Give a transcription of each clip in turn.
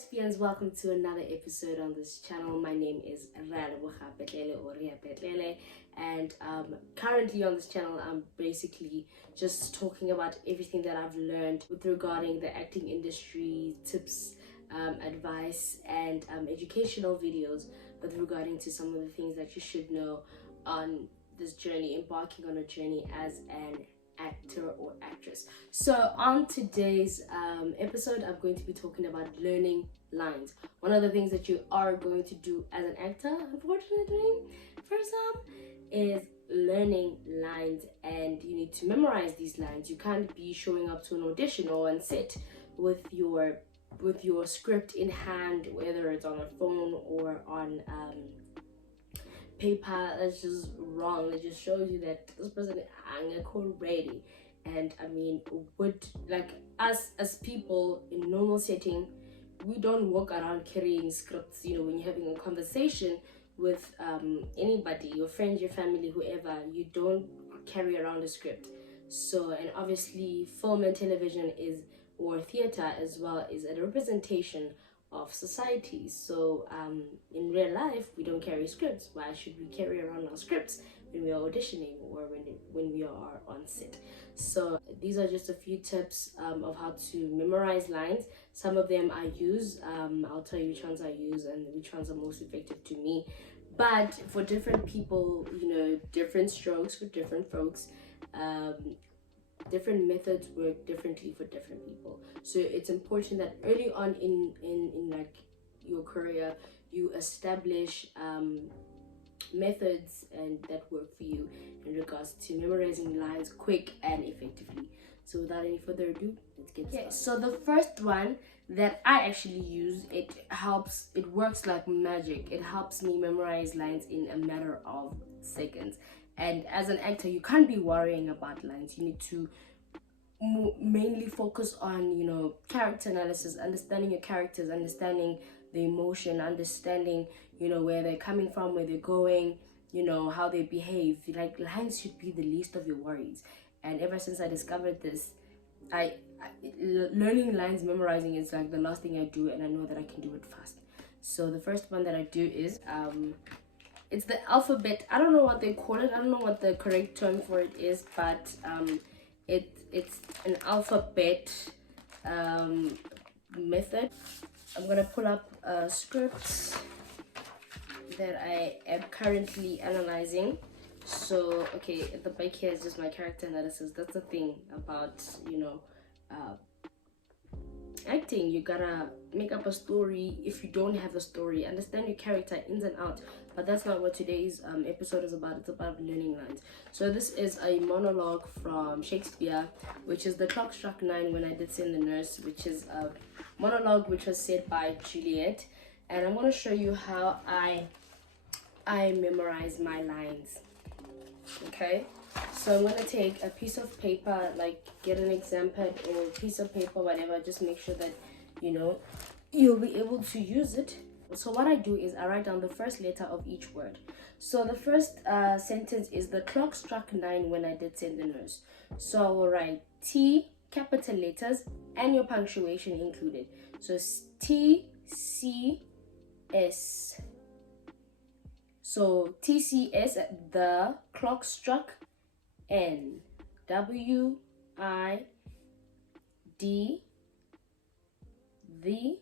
Thespians, welcome to another episode on this channel. My name is Raleboga Petlele or Ria Petlele, and currently on this channel I'm basically just talking about everything that I've learned with regarding the acting industry, tips, advice, and educational videos with regarding to some of the things that you should know on this journey, embarking on a journey as an actor or actress. So on today's episode, I'm going to be talking about learning lines. One of the things that you are going to do as an actor, unfortunately, for some, is learning lines, and you need to memorize these lines. You can't be showing up to an audition or on set with your script in hand, whether it's on a phone or on paper. That's just wrong. It just shows you that this person is ready. And I mean, would like us as people in normal setting, we don't walk around carrying scripts. You know, when you're having a conversation with anybody, your friends, your family, whoever, you don't carry around a script. So, and obviously film and television is, or theater as well, is a representation of society. So in real life, we don't carry scripts. Why should we carry around our scripts when we are auditioning or when we are on set? So these are just a few tips of how to memorize lines. Some of them I use. I'll tell you which ones I use and which ones are most effective to me. But for different people, you know, different strokes for different folks. Different methods work differently for different people. So it's important that early on in like your career, you establish methods and that work for you in regards to memorizing lines quick and effectively. So without any further ado, let's get started. So the first one that I actually use, it works like magic. It helps me memorize lines in a matter of seconds. And as an actor, you can't be worrying about lines. You need to mainly focus on, you know, character analysis, understanding your characters, understanding the emotion, understanding, you know, where they're coming from, where they're going, you know, how they behave. Like, lines should be the least of your worries. And ever since I discovered this, learning lines, memorizing is like the last thing I do, and I know that I can do it fast. So the first one that I do is it's the alphabet. I don't know what they call it. I don't know what the correct term for it is, but it's an alphabet method. I'm gonna pull up scripts that I am currently analyzing. So okay, at the back here is just my character analysis. That's the thing about, you know, acting. You gotta make up a story. If you don't have a story, understand your character ins and out. But that's not what today's episode is about. It's about learning lines. So this is a monologue from Shakespeare, which is The Clock Struck 9 When I Did Send the Nurse, which is a monologue which was said by Juliet. And I'm going to show you how I memorize my lines. Okay, so I'm going to take a piece of paper, like get an exam pad or a piece of paper, whatever. Just make sure that, you know, you'll be able to use it. So what I do is I write down the first letter of each word. So the first sentence is the clock struck 9 when I did send the nurse. So I will write T, capital letters, and your punctuation included. So T, C, S. So TCS, the clock struck, N, W, I, D, the,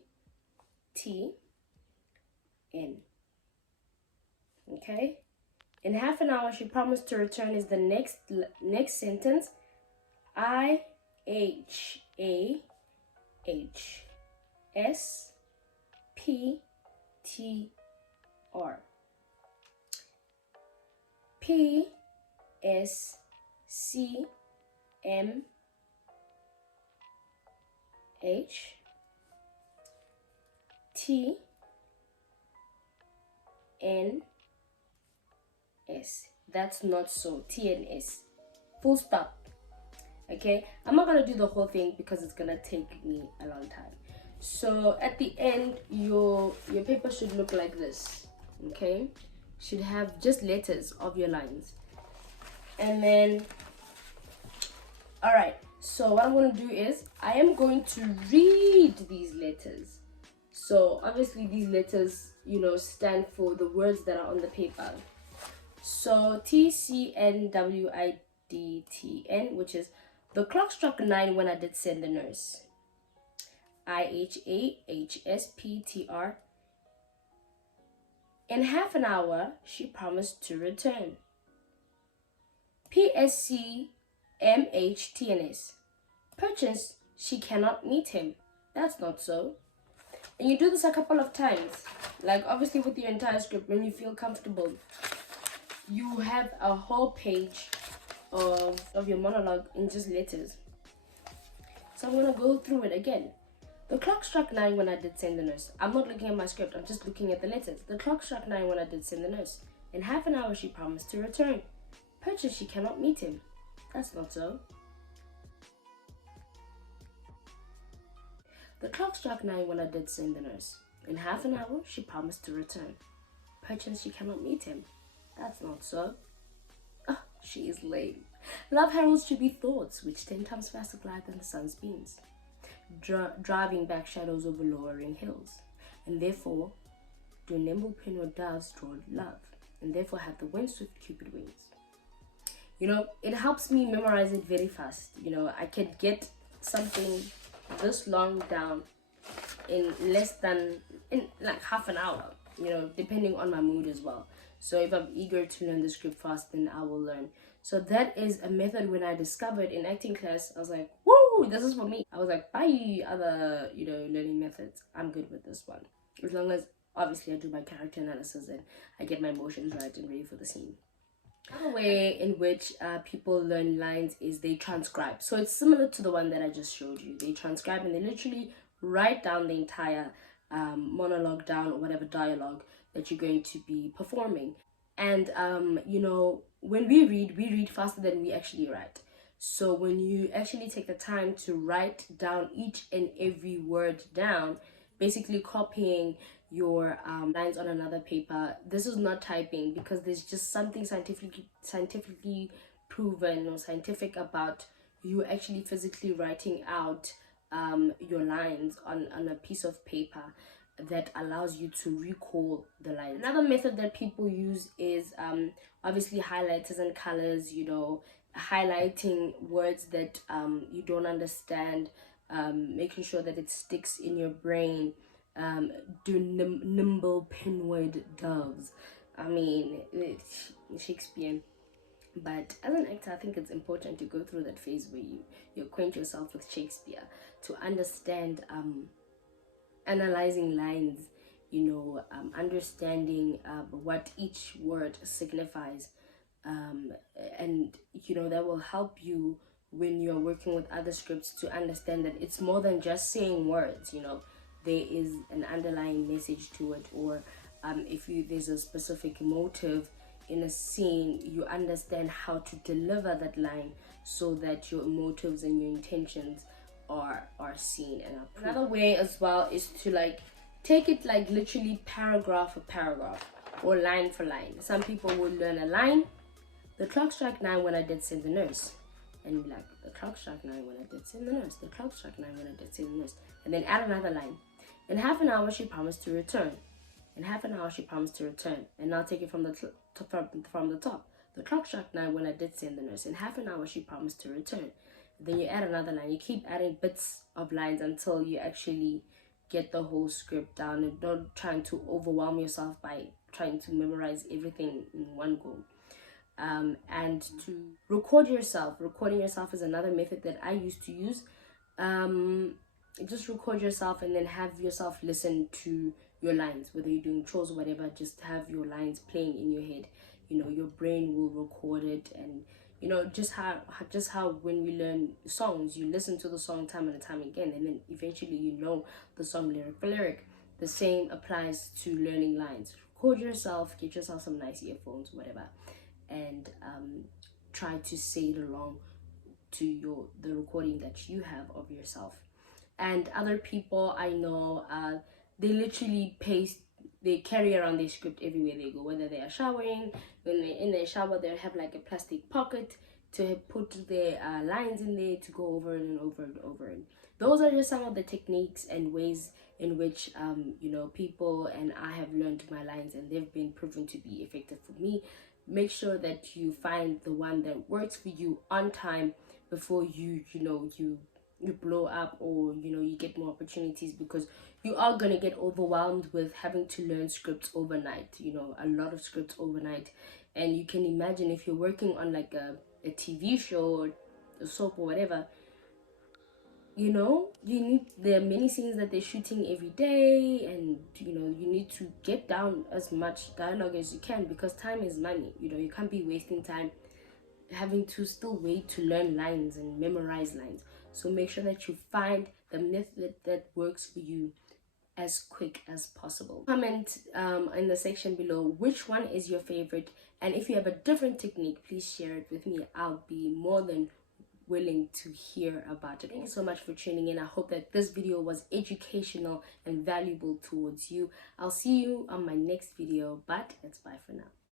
T, N. Okay, in half an hour she promised to return is the next sentence. I, H, A, H, S, P, T, R. P, S, C, M, H, T, N, S. That's not so. T and S. Full stop. Okay, I'm not gonna do the whole thing because it's gonna take me a long time. So at the end, your paper should look like this. Okay, should have just letters of your lines. And then, all right, so what I'm going to do is I am going to read these letters. So obviously these letters, stand for the words that are on the paper. So TCNWIDTN, which is the clock struck 9 when I did send the nurse. IHAHSPTR. In half an hour, she promised to return. PSCMHTNS. Perchance she cannot meet him. That's not so. And you do this a couple of times. Like obviously with your entire script, when you feel comfortable, you have a whole page of your monologue in just letters. So I'm gonna go through it again. The clock struck 9 when I did send the nurse. I'm not looking at my script, I'm just looking at the letters. The clock struck 9 when I did send the nurse. In half an hour she promised to return. Perchance she cannot meet him. That's not so. The clock struck 9 when I did send the nurse. In half an hour she promised to return. Perchance she cannot meet him. That's not so. Oh, she is lame. Love heralds should be thoughts which 10 times faster glide than the sun's beams, driving back shadows over lowering hills, and therefore do nimble pinward doves draw love, and therefore have the wind swift cupid wings. It helps me memorize it very fast. I can get something this long down in like half an hour, depending on my mood as well. So if I'm eager to learn the script fast, then I will learn. So that is a method when I discovered in acting class. I was like, woo, this is for me. I was like, bye other, learning methods. I'm good with this one. As long as, obviously, I do my character analysis and I get my emotions right and ready for the scene. Another way in which people learn lines is they transcribe. So it's similar to the one that I just showed you. They transcribe and they literally write down the entire monologue down, or whatever dialogue that you're going to be performing. And when we read faster than we actually write. So when you actually take the time to write down each and every word down, basically copying your lines on another paper, this is not typing, because there's just something scientifically proven or scientific about you actually physically writing out your lines on a piece of paper that allows you to recall the lines. Another method that people use is obviously highlighters and colors, highlighting words that you don't understand, making sure that it sticks in your brain. Do nimble pinward doves. I mean, it's Shakespearean. But as an actor, I think it's important to go through that phase where you acquaint yourself with Shakespeare to understand analyzing lines, understanding what each word signifies, and that will help you when you're working with other scripts to understand that it's more than just saying words. There is an underlying message to it, or if there's a specific motive in a scene, you understand how to deliver that line so that your motives and your intentions are seen and are proven. Another way as well is to take it literally paragraph for paragraph or line for line. Some people will learn a line. The clock struck 9 when I did send the nurse, and be like, the clock struck 9 when I did send the nurse. The clock struck 9 when I did send the nurse, and then add another line. In half an hour she promised to return. In half an hour she promised to return. And now take it from the top. The clock struck 9 when I did send the nurse. In half an hour she promised to return. Then you add another line. You keep adding bits of lines until you actually get the whole script down, and don't trying to overwhelm yourself by trying to memorize everything in one go. And to recording yourself is another method that I used to use. Just record yourself and then have yourself listen to your lines, whether you're doing chores or whatever. Just have your lines playing in your head. Your brain will record it, and just how when we learn songs, you listen to the song time and time again, and then eventually the song lyric for lyric. The same applies to learning lines. Record yourself, get yourself some nice earphones, whatever, and try to say it along to the recording that you have of yourself. And other people I know, they literally paste they carry around their script everywhere they go, whether they are showering. When they're in their shower, they'll have like a plastic pocket to put their lines in there to go over and over and over. And those are just some of the techniques and ways in which you know, people and I have learned my lines, and they've been proven to be effective for me. Make sure that you find the one that works for you on time before you know, you blow up, or you know, you get more opportunities, because you are going to get overwhelmed with having to learn scripts overnight, you know, a lot of scripts overnight. And you can imagine if you're working on like a TV show or a soap or whatever, you know, there are many scenes that they're shooting every day, and you know, you need to get down as much dialogue as you can, because time is money. You know, you can't be wasting time having to still wait to learn lines and memorize lines. So make sure that you find the method that works for you as quick as possible. Comment in the section below which one is your favorite, and if you have a different technique, please share it with me. I'll be more than willing to hear about it. Thank you so much for tuning in. I hope that this video was educational and valuable towards you. I'll see you on my next video, but it's bye for now.